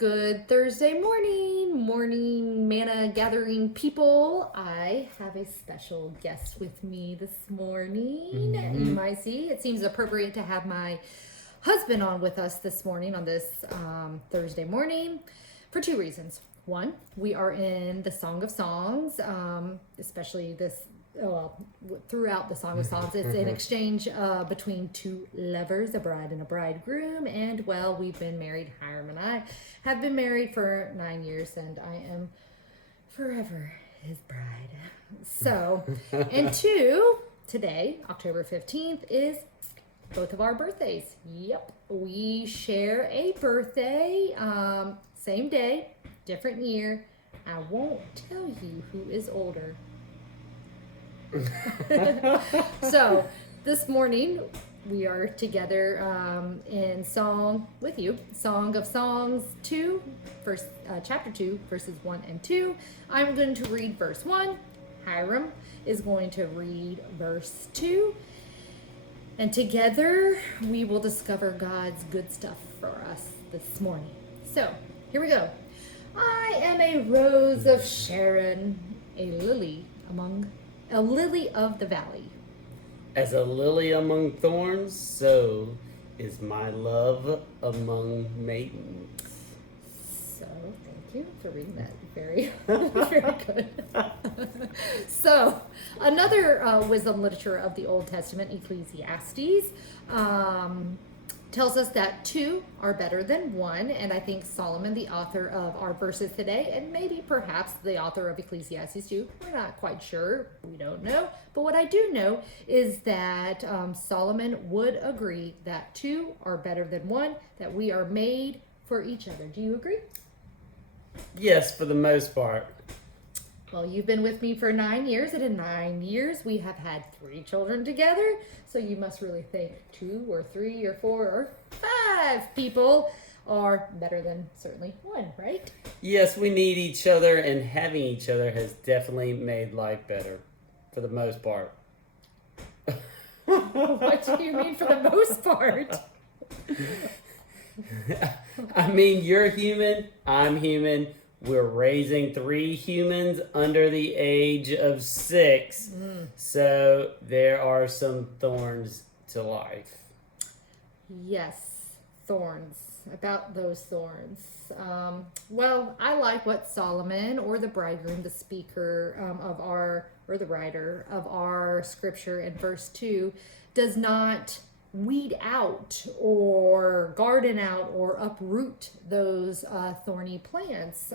Good Thursday morning manna gathering people. I have a special guest with me this morning. You might see it seems appropriate to have my husband on with us this morning on this Thursday morning for two reasons. One, we are in the Song of Songs, especially this throughout the Song of Songs, it's an exchange between two lovers, a bride and a bridegroom. And well, we've been married. Hiram and I have been married for 9 years, and I am forever his bride. So, and two, today, October 15th, is both of our birthdays. Yep, we share a birthday, same day, different year. I won't tell you who is older. So this morning we are together in song with you, Song of Songs 2, chapter 2, verses 1 and 2. I'm going to read verse 1. Hiram is going to read verse 2. And together we will discover God's good stuff for us this morning. So here we go. I am a rose of Sharon, a lily of the valley. As a lily among thorns, so is my love among maidens. So, thank you for reading that. Very, very good. So, another wisdom literature of the Old Testament, Ecclesiastes, tells us that two are better than one. And I think Solomon, the author of our verses today, and maybe perhaps the author of Ecclesiastes too, we're not quite sure, we don't know. But what I do know is that Solomon would agree that two are better than one, that we are made for each other. Do you agree? Yes, for the most part. Well, you've been with me for 9 years, and in 9 years we have had 3 children together. So you must really think 2 or 3 or 4 or 5 people are better than certainly one, right? Yes, we need each other, and having each other has definitely made life better, for the most part. What do you mean for the most part? I mean, you're human, I'm human. We're raising 3 humans under the age of 6. So there are some thorns to life. Yes, thorns. About those thorns. Well, I like what Solomon, or the bridegroom, the speaker or the writer of our scripture in verse 2, does not weed out or garden out or uproot those thorny plants.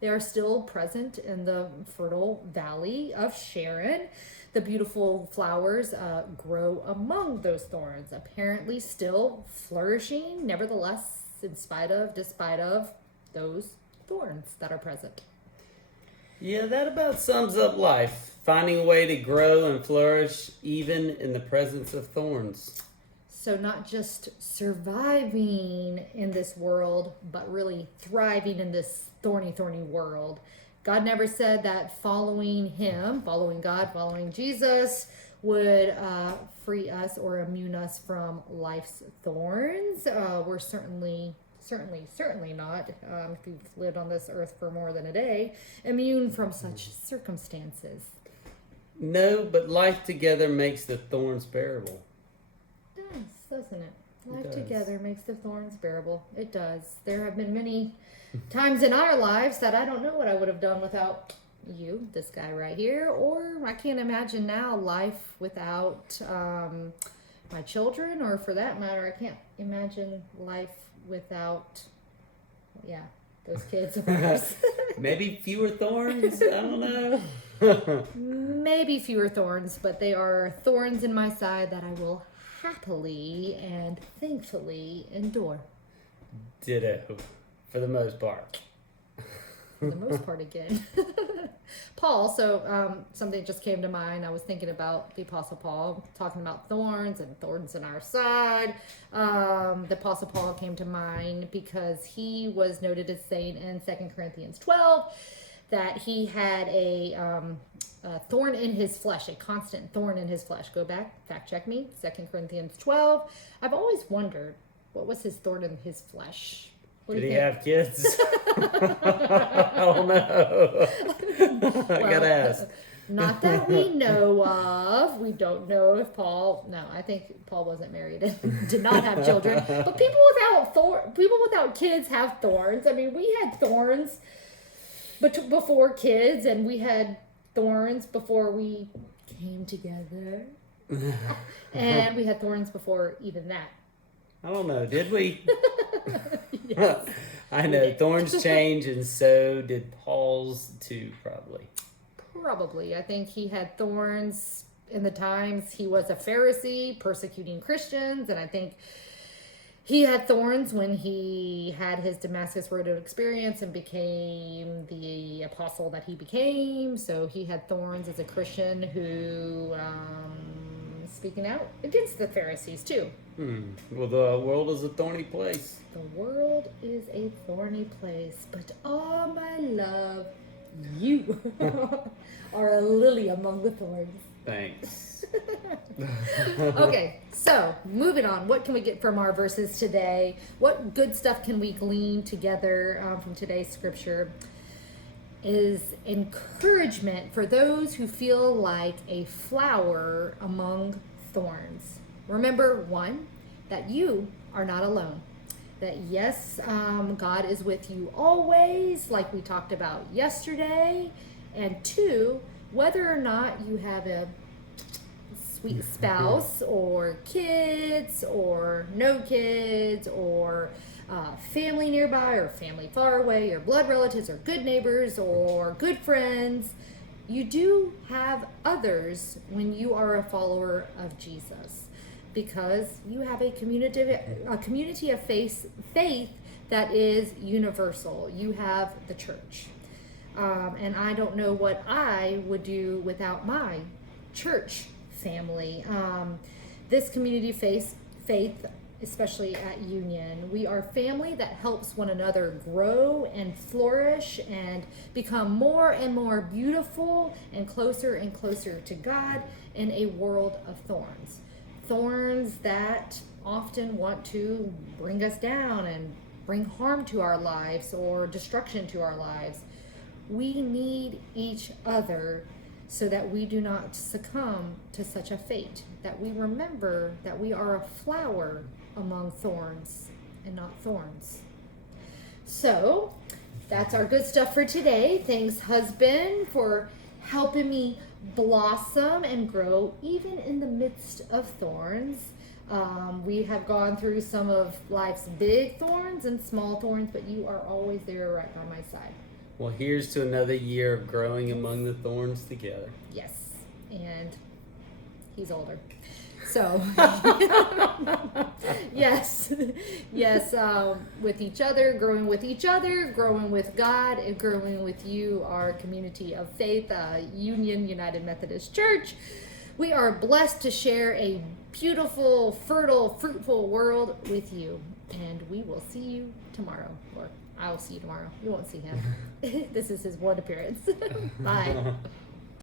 They are still present in the fertile valley of Sharon. The beautiful flowers grow among those thorns, apparently still flourishing, nevertheless, despite of those thorns that are present. Yeah, that about sums up life. Finding a way to grow and flourish even in the presence of thorns. So not just surviving in this world, but really thriving in this thorny world. God never said that following Him, following God, following Jesus would free us or immune us from life's thorns. We're certainly not, if you've lived on this earth for more than a day, immune from such circumstances. No, but life together makes the thorns bearable. Doesn't it? Life together makes the thorns bearable. It does. There have been many times in our lives that I don't know what I would have done without you, this guy right here, or I can't imagine now life without my children, or for that matter, I can't imagine life without, those kids of ours. Maybe fewer thorns? I don't know. Maybe fewer thorns, but they are thorns in my side that I will happily and thankfully endure. Ditto, for the most part. For the most part again. Paul, so something just came to mind. I was thinking about the Apostle Paul, talking about thorns and thorns in our side. The Apostle Paul came to mind because he was noted as saying in 2 Corinthians 12 that he had a thorn in his flesh, a constant thorn in his flesh. Go back, fact check me, 2 Corinthians 12. I've always wondered, what was his thorn in his flesh? What Did do he you have kids? Oh no. I gotta ask. Not that we know of. We don't know if Paul. No, I think Paul wasn't married and did not have children. But people without kids have thorns. I mean, we had thorns, but before kids, and we had thorns before we came together, and we had thorns before even that. I don't know. Did we? Yes. I know thorns change, and so did Paul's too, probably. Probably. I think he had thorns in the times he was a Pharisee persecuting Christians, and I think he had thorns when he had his Damascus Road experience and became the apostle that he became. So he had thorns as a Christian who speaking out against the Pharisees too. Well, the world is a thorny place. The world is a thorny place, but oh my love, you are a lily among the thorns. Thanks. Okay, so moving on. What can we get from our verses today? What good stuff can we glean together from today's scripture? Is encouragement for those who feel like a flower among thorns. Remember, one, that you are not alone. That yes, God is with you always, like we talked about yesterday. And two, whether or not you have a sweet spouse or kids or no kids or family nearby or family far away or blood relatives or good neighbors or good friends, you do have others when you are a follower of Jesus, because you have a community of faith that is universal. You have the church. And I don't know what I would do without my church family. This community of faith, especially at Union, we are family that helps one another grow and flourish and become more and more beautiful and closer to God in a world of thorns. Thorns that often want to bring us down and bring harm to our lives or destruction to our lives. We need each other so that we do not succumb to such a fate, that we remember that we are a flower among thorns and not thorns. So that's our good stuff for today. Thanks, husband, for helping me blossom and grow even in the midst of thorns. We have gone through some of life's big thorns and small thorns, but you are always there right by my side. Well, here's to another year of growing among the thorns together. Yes, and he's older. So, yes, with each other, growing with God, and growing with you, our community of faith, Union United Methodist Church. We are blessed to share a beautiful, fertile, fruitful world with you, and we will see you tomorrow, or I will see you tomorrow. You won't see him. This is his one appearance. Bye.